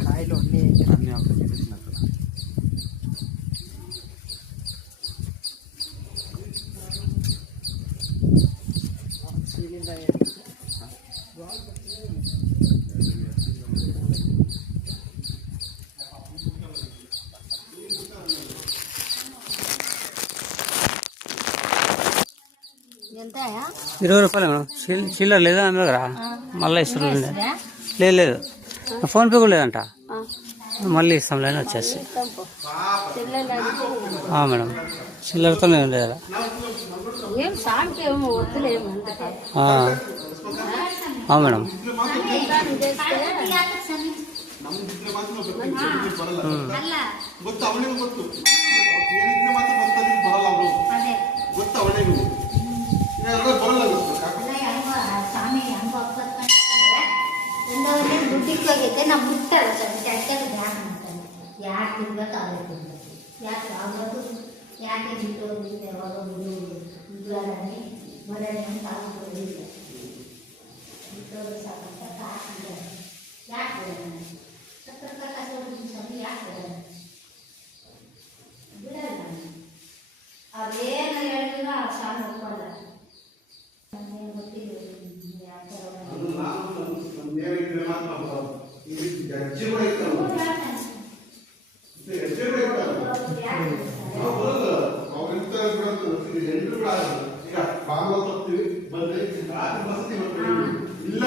కాయలు అన్నీ ₹20 మేడం. చిల్లర లేదా ఆమె దగ్గర? మళ్ళీ ఇస్తారు. లేదు ఫోన్పే కూడా లేదంట. మళ్ళీ ఇస్తాం లేని వచ్చేసి మేడం. చిల్లరతో లేదు లేదా? మేడం. ದುಡ್ಡಿಗೆ ನಾವು ಬಿಡ್ತಾರೆ ಸರ್ ಧ್ಯಾನ ಮಾಡ್ತಾನೆ ಯಾಕೆ ತಿನ್ಬೇಕು ಅದಕ್ಕೆ ಯಾಕೆ ಆಗೋದು ಯಾಕೆ ಬಿಟ್ಟೋದು ಯಾವಾಗ ಬಿಡುವಲ್ಲಿ ಮರಳಿ ಅಂತ ಆಗೋದು ಬಿಟ್ಟೋದು ಸಾಕಂತ ಹಾಕಿದ್ದಾರೆ ಯಾಕೆ ಸಕ್ಕರೆ ಕಷ್ಟ ಯಾಕೆ ಬಿಡಲ್ಲ ಅದೇನು ಹೇಳಿದ್ರು ಆ ಸಾಲ ಒಪ್ಪಲ್ಲ ನನಗೆ ಗೊತ್ತಿಲ್ಲ ಇಲ್ಲ